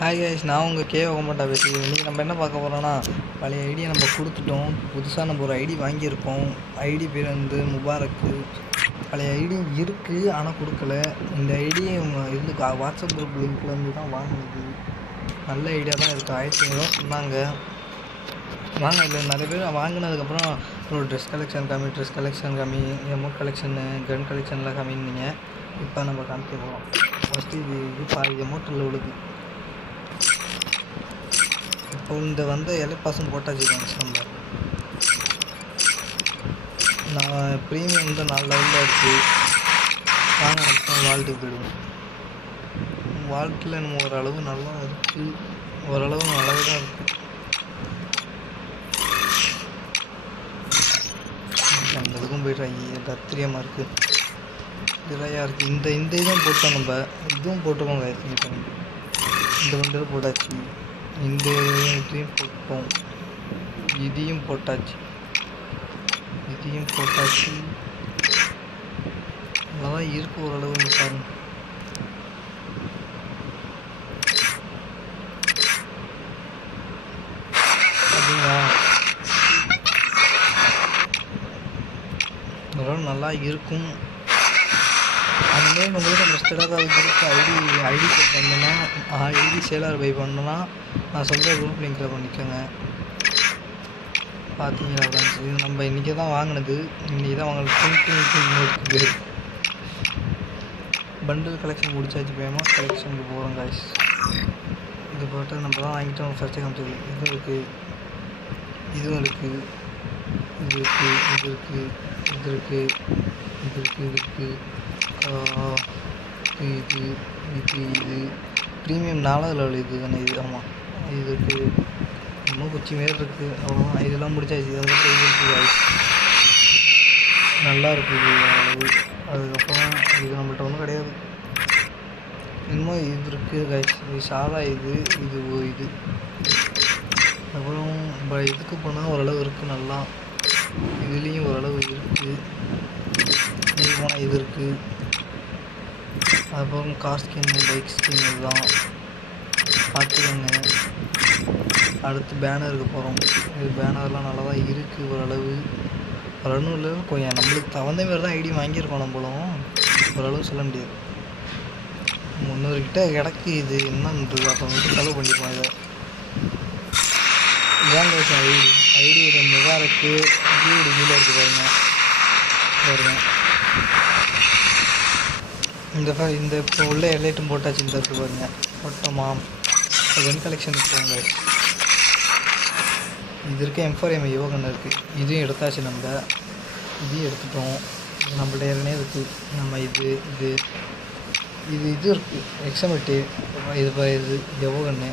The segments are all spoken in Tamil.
ஹாய் கைஸ், நான் உங்கள் கோமாட்டா பேசுகிறேன். இன்றைக்கி நம்ம என்ன பார்க்க போகிறோன்னா, பழைய ஐடியை நம்ம கொடுத்துட்டோம். புதுசாக நம்ம ஒரு ஐடி வாங்கியிருக்கோம். ஐடி பேர் வந்து முபாரக்கு. பழைய ஐடி இருக்குது, ஆனால் கொடுக்கல. இந்த ஐடி இது வாட்ஸ்அப் குரூப் லிங்க்லேருந்து தான் வாங்கினது. நல்ல ஐடியா தான் இருக்குது. 1500 சொன்னாங்க. வாங்க, இல்லை நிறைய பேர் வாங்கினதுக்கப்புறம் ஒரு ட்ரெஸ் கலெக்ஷன் கம்மி, எமௌண்ட் கலெக்ஷனு, கன் கலெக்ஷன்லாம் கம்மின்னீங்க. இப்போ நம்ம காமிக்க போகிறோம். ஃபஸ்ட்டு இது பாதி எமௌண்ட்டில் உள்ளது. இப்போ இந்த வந்து எலக்ட்பாசன் போட்டாச்சு. நம்ம நான் ப்ரீமியம் வந்து 4 லெவலில் இருக்குது. வாங்க அப்புறம் வால்ட்டுக்கு போயிடுவோம். வால்ட்டில் நம்ம ஓரளவு நல்லா இருக்குது, ஓரளவு நல்லாவே தான் இருக்குது. அந்த இதுக்கும் போய்ட்டு தத்திரியமாக இருக்குது, நிறையா இருக்குது. இந்த இதுவும் போட்டோம். நம்ம இதுவும் போட்டுக்கோங்க. இந்த வண்டியில் போட்டாச்சு, இந்த இதையும் போட்டோம், இதையும் போட்டாச்சு. நல்லா இருக்குது ஓரளவு. பாருங்க, அப்படிங்களா? ஓரளவு நல்லா இருக்கும். அந்தமாதிரி உங்களுக்கு இன்ட்ரெஸ்டடாக குரூப் ஐடி செட் பண்ணணுன்னா, ஐடி சேலர் பை பண்ணணுன்னா நான் சொல்கிற குரூப் லிங்கில் பண்ணிக்கோங்க. பார்த்தீங்களா ஃப்ரெண்ட்ஸ், இது நம்ம இன்றைக்கி தான் வாங்கினது. இன்றைக்கி தான் வாங்கினது. பண்டில் கலெக்ஷன் முடிச்சாச்சு. ஃபேமஸ் கலெக்ஷனுக்கு போகிறோம் காய்ஸ். இது போட்டு நம்ம தான் வாங்கிட்டோம். ஃபஸ்ட்டு காமிச்சது இதுவும் இருக்குது, இதுவும் இருக்குது, இது இருக்குது, இது இருக்குது, இது இருக்குது, இது இருக்குது, இது இருக்குது, இது இது இது ப்ரீமியம் 4வது லெவல் இது தானே. இது ஆமாம், இது இருக்குது. இன்னும் குச்சி மாரி இருக்குது. அவ்வளோதான், இதெல்லாம் முடிச்சாச்சு. அதுக்கப்புறம் இது இருக்குது, நல்லா இருக்குது அளவு. அதுக்கப்புறம் இது நம்மள்ட்ட ஒன்றும் கிடையாது. இன்னும் இது இருக்குது கைஸ். இது சாதா இது இது. அப்புறம் இதுக்கு போனால் ஓரளவு இருக்குது நல்லா. இதுலேயும் ஓரளவு இருக்குது. இது போனால் இது இருக்குது. அதுக்கப்புறம் கார் ஸ்கின், பைக் ஸ்கின் இதுதான் பார்த்துக்கோங்க. அடுத்து பேனருக்கு போகிறோம். இது பேனர்லாம் நல்லா தான் இருக்குது ஓரளவு. ஓரளவு இல்லை, கொஞ்சம் நம்மளுக்கு தகுந்த மாரி தான் ஐடி வாங்கியிருக்கோம். நம்மளும் ஓரளவு சொல்ல முடியாது. 300 கிட்ட கிடக்கு. இது என்னன்றது அப்புறம் வந்து செலவு பண்ணிப்போம். இதாங்க ஐடி இது முபாரக்கு. வீடு கீழே இருக்குது பாருங்க. இந்த இப்போ உள்ள எலைட்டும் போட்டாச்சு. இந்த இருக்குது பாருங்க, போட்டோமா. கன் கலெக்ஷனுக்கு போங்க. இது இருக்குது, M4M யோகன் இருக்குது. இதையும் எடுத்தாச்சு. நம்ம இதையும் எடுத்துட்டோம். நம்மள்ட்ட ஏற்கனவே இருக்குது. நம்ம இது இருக்குது, எக்ஸமெட்டு. இது யோகன்னு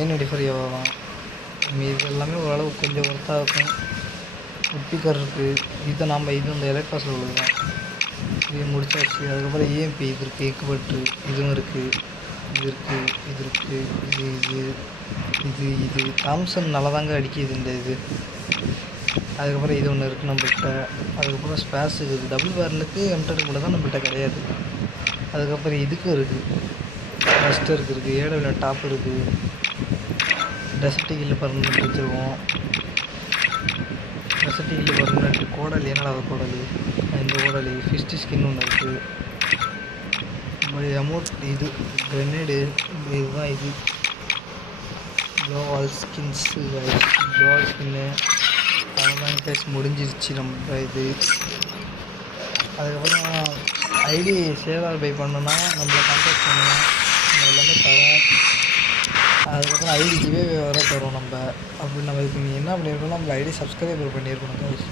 A94 யோகம். இது எல்லாமே ஓரளவு கொஞ்சம் ஒர்த்தாக இருக்கும். உட்பிக்கர் இருக்குது. இது இந்த எலைட் பாஸில் உள்ளது தான். இது முடிச்சாச்சு. அதுக்கப்புறம் EMP இது இருக்குது, எக்குபட்ரு இதுவும் இருக்குது, இது இருக்குது, இது தாம்சன் நல்லா தாங்க அடிக்குது இந்த இது. அதுக்கப்புறம் இது ஒன்று இருக்குது நம்மள்கிட்ட. அதுக்கப்புறம் ஸ்பேஸ் இருக்குது. டபுள் பேரலுக்கு M10 கூட தான் நம்மள்கிட்ட கிடையாது. அதுக்கப்புறம் இதுக்கும் இருக்குது, டஸ்டருக்கு இருக்குது, ஏடவில டாப் இருக்குது, டெசர்ட்டிகில் பர்மனெண்ட் வச்சுருவோம். டெசர்ட்டிகில் பர்மனெண்ட் கோடல், என்னடா கோடல், இந்த கோடல். ஃபிஸ்ட்டு ஸ்கின் ஒன்று இருக்குது. அமௌண்ட் இது கிரெனேடு இதுதான். இது க்ளோவால் ஸ்கின்ஸு, க்ளோவால் ஸ்கின்னு அதெல்லாம் கேஸ் முடிஞ்சிருச்சு நம்ம இது. அதுக்கப்புறம் ஐடி சேலர் பை பண்ணோன்னா நம்மளை கான்டாக்ட் பண்ணலாம், நம்ம எல்லாமே தரோம். அதுக்கப்புறம் ஐடி கிவே வர தரோம் நம்ம. அப்படி நம்ம இப்போ என்ன பண்ணியிருக்கோம்னா, நம்ம ஐடி சப்ஸ்கிரைபர் பண்ணியிருக்கணும்.